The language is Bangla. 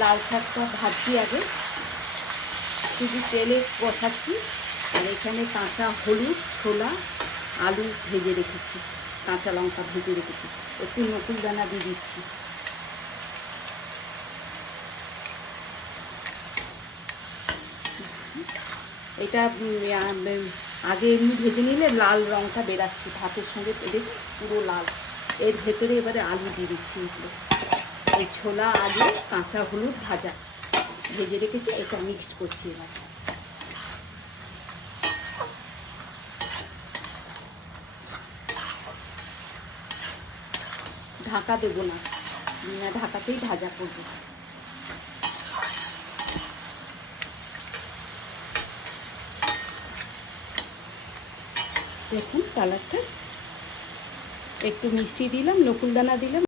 লাল শাকটা ভাজছি আগে, শুধু তেলে বসাচ্ছি। আর এখানে কাঁচা হলুদ, ছোলা, আলু ভেজে রেখেছি, কাঁচা লঙ্কা ভেজে রেখেছি, একটু নকুল দানা দিয়ে দিচ্ছি। এটা আগে এমনি ভেজে নিলে লাল রঙটা বেরাচ্ছি, ভাতের সঙ্গে দেখি পুরো লাল। এর ভেতরে এবারে আলু দিয়ে দিচ্ছি, এগুলো এই ছোলা, আলু, কাঁচা হলুদ ভাজা ভেজে রেখেছি, এটা মিক্সড করছি এবার। ঢাকা দেবো না, বিনা ঢাকাতেই ভাজা করবো। দেখুন কালারটা, একটু মিষ্টি দিলাম, নকুল দানা দিলাম।